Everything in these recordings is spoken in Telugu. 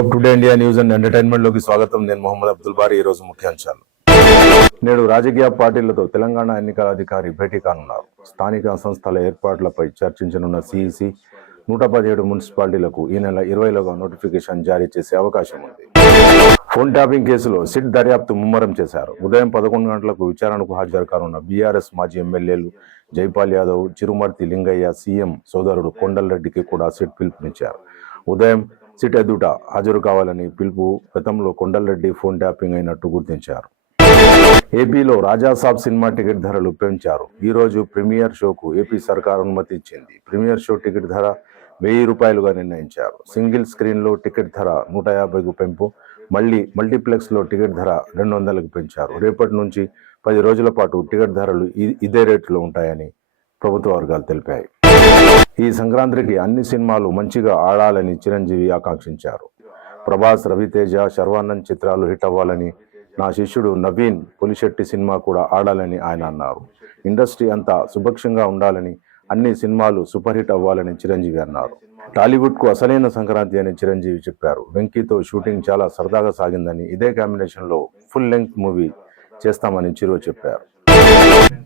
Hope today India news and entertainment లోకి స్వాగతం. నేను మొహమ్మద్ అబ్దుల్ బారీ. ఈ రోజు ముఖ్యాంశాలు. నేడు రాజకీయ పార్టీలతో తెలంగాణ ఎన్నికల అధికారి భేటీ కానున్నారు. స్థానిక సంస్థల ఏర్పాట్లపై చర్చించనున్న సిఇసి 117 మున్సిపాలిటీలకు ఈ నెల 20లోగా నోటిఫికేషన్ జారీ చేసే అవకాశం ఉంది. ఫోన్ ట్యాపింగ్ కేసులో సిట్ దర్యాప్తు ముమ్మరం చేశారు. ఉదయం 11 గంటలకు విచారణకు హాజరు కానున్న బీఆర్ఎస్ మాజీ ఎమ్మెల్యేలు జైపాల్ యాదవ్, చిరుమర్తి లింగయ్య, సీఎం సోదరుడు కొండలరెడ్డికి కూడా సిట్ పిలుపునిచ్చారు. ఉదయం సిట్ ఎదుట హాజరు కావాలని పిలుపు. గతంలో కొండలరెడ్డి ఫోన్ ట్యాపింగ్ అయినట్టు గుర్తించారు. ఏపీలో రాజాసాబ్ సినిమా టికెట్ ధరలు పెంచారు. ఈ రోజు ప్రీమియర్ షోకు ఏపీ సర్కార్ అనుమతి ఇచ్చింది. ప్రీమియర్ షో టికెట్ ధర 1000 రూపాయలుగా నిర్ణయించారు. సింగిల్ స్క్రీన్లో టికెట్ ధర 150కు పెంపు. మల్టీప్లెక్స్లో టికెట్ ధర 200కు పెంచారు. రేపటి నుంచి 10 రోజుల పాటు టికెట్ ధరలు ఇదే రేటులో ఉంటాయని ప్రభుత్వ వర్గాలు తెలిపాయి. ఈ సంక్రాంతికి అన్ని సినిమాలు మంచిగా ఆడాలని చిరంజీవి ఆకాంక్షించారు. ప్రభాస్, రవితేజ, శర్వానంద్ చిత్రాలు హిట్ అవ్వాలని, నా శిష్యుడు నవీన్ పులిశెట్టి సినిమా కూడా ఆడాలని ఆయన అన్నారు. ఇండస్ట్రీ అంతా సుభిక్షంగా ఉండాలని, అన్ని సినిమాలు సూపర్ హిట్ అవ్వాలని చిరంజీవి అన్నారు. టాలీవుడ్కు అసలైన సంక్రాంతి అని చిరంజీవి చెప్పారు. వెంకీతో షూటింగ్ చాలా సరదాగా సాగిందని, ఇదే కాంబినేషన్లో ఫుల్ లెంగ్త్ మూవీ చేస్తామని చిరు చెప్పారు.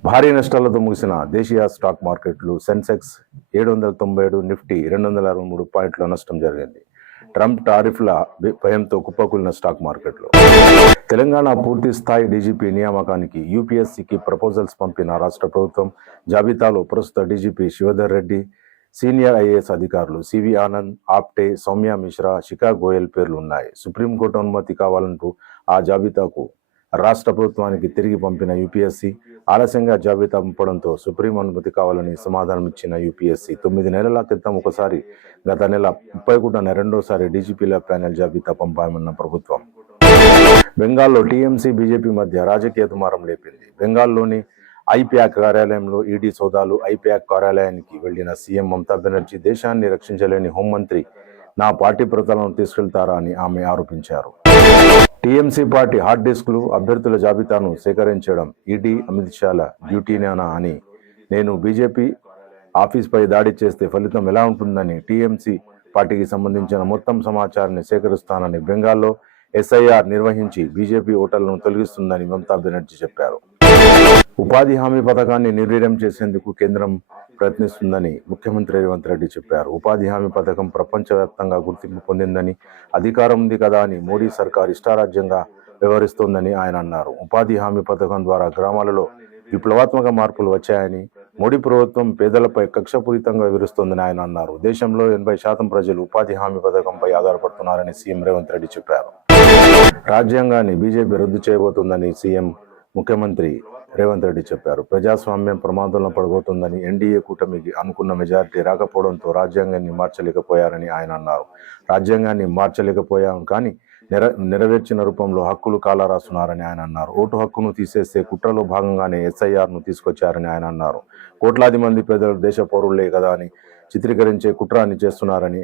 భారీ నష్టాలతో ముగిసిన దేశీయ స్టాక్ మార్కెట్లు. సెన్సెక్స్ 797, నిఫ్టీ 263 పాయింట్ల నష్టం జరిగింది. ట్రంప్ టారిఫ్ల భయంతో కుప్పకూలిన స్టాక్ మార్కెట్లు. తెలంగాణ పూర్తి స్థాయి డీజీపీ నియామకానికి యూపీఎస్సీకి ప్రపోజల్స్ పంపిన రాష్ట్ర ప్రభుత్వం. జాబితాలో ప్రస్తుత DGP Shivadhar Reddy, senior IAS అధికారులు సివి ఆనంద్, ఆప్టే, సౌమ్య మిశ్రా, శిఖా గోయల్ పేర్లు ఉన్నాయి. సుప్రీంకోర్టు అనుమతి కావాలంటూ ఆ జాబితాకు రాష్ట్ర ప్రభుత్వానికి తిరిగి పంపిన యూపీఎస్సీ ఆలస్యంగా జాబితా పంపడంతో సుప్రీం అనుమతి కావాలని సమాధానం ఇచ్చిన యూపీఎస్సీ 9 నెలల క్రితం ఒకసారి, గత నెల 30 రెండోసారి డీజీపీల ప్యానెల్ జాబితా పంపామన్న ప్రభుత్వం. బెంగాల్లో టీఎంసీ బీజేపీ మధ్య రాజకీయ దుమారం లేపింది. బెంగాల్లోని ఐప్యాక్ కార్యాలయంలో ఈడీ సోదాలు. ఐప్యాక్ కార్యాలయానికి వెళ్లిన సీఎం మమతా బెనర్జీ దేశాన్ని రక్షించలేని హోంమంత్రి నా పార్టీ ప్రతలను తీసుకెళ్తారా అని ఆమె ఆరోపించారు. టీఎంసీ పార్టీ హార్డ్ డిస్క్లు, అభ్యర్థుల జాబితాను సేకరించడం ఈడీ, అమిత్ షాల డ్యూటీనేనా అని, నేను బీజేపీ ఆఫీస్పై దాడి చేస్తే ఫలితం ఎలా ఉంటుందని, టీఎంసీ పార్టీకి సంబంధించిన మొత్తం సమాచారాన్ని సేకరిస్తానని, బెంగాల్లో ఎస్ఐఆర్ నిర్వహించి బీజేపీ ఓటర్లను తొలగిస్తుందని మమతా బెనర్జీ చెప్పారు. ఉపాధి హామీ పథకాన్ని నిర్వీర్యం చేసేందుకు కేంద్రం ప్రయత్నిస్తుందని ముఖ్యమంత్రి రేవంత్ రెడ్డి చెప్పారు. ఉపాధి హామీ పథకం ప్రపంచవ్యాప్తంగా గుర్తింపు పొందిందని, అధికారం ఉంది కదా అని మోడీ సర్కార్ ఇష్టారాజ్యంగా వ్యవహరిస్తోందని ఆయన అన్నారు. ఉపాధి హామీ పథకం ద్వారా గ్రామాలలో విప్లవాత్మక మార్పులు వచ్చాయని, మోడీ ప్రభుత్వం పేదలపై కక్షపూరితంగా వివరిస్తోందని ఆయన అన్నారు. దేశంలో 80% ప్రజలు ఉపాధి హామీ పథకంపై ఆధారపడుతున్నారని సీఎం రేవంత్ రెడ్డి చెప్పారు. రాజ్యాంగాన్ని బీజేపీ రద్దు చేయబోతోందని సీఎం ముఖ్యమంత్రి రేవంత్ రెడ్డి చెప్పారు. ప్రజాస్వామ్యం ప్రమాదంలో పడబోతోందని, ఎన్డీఏ కూటమికి అనుకున్న మెజారిటీ రాకపోవడంతో రాజ్యాంగాన్ని మార్చలేకపోయారని ఆయన అన్నారు. రాజ్యాంగాన్ని మార్చలేకపోయాం కానీ నెరవేర్చిన రూపంలో హక్కులు కాలరాస్తున్నారని ఆయన అన్నారు. ఓటు హక్కును తీసేస్తే కుట్రలో భాగంగానే ఎస్ఐఆర్ను తీసుకొచ్చారని ఆయన అన్నారు. కోట్లాది మంది పేదలు దేశ పౌరులే కదా అని చిత్రీకరించే కుట్రాన్ని చేస్తున్నారని,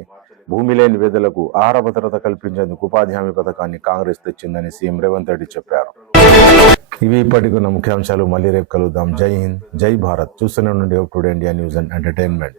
భూమి లేని పేదలకు ఆహార భద్రత కల్పించేందుకు ఉపాధి హామీ పథకాన్ని కాంగ్రెస్ తెచ్చిందని సీఎం రేవంత్ రెడ్డి చెప్పారు. ఇవి ఇప్పటికున్న ముఖ్యాంశాలు. మళ్ళీ రేపు కలుద్దాం. జై హింద్, జై భారత్. చూస్తూనే ఉండండి hope today India news and entertainment.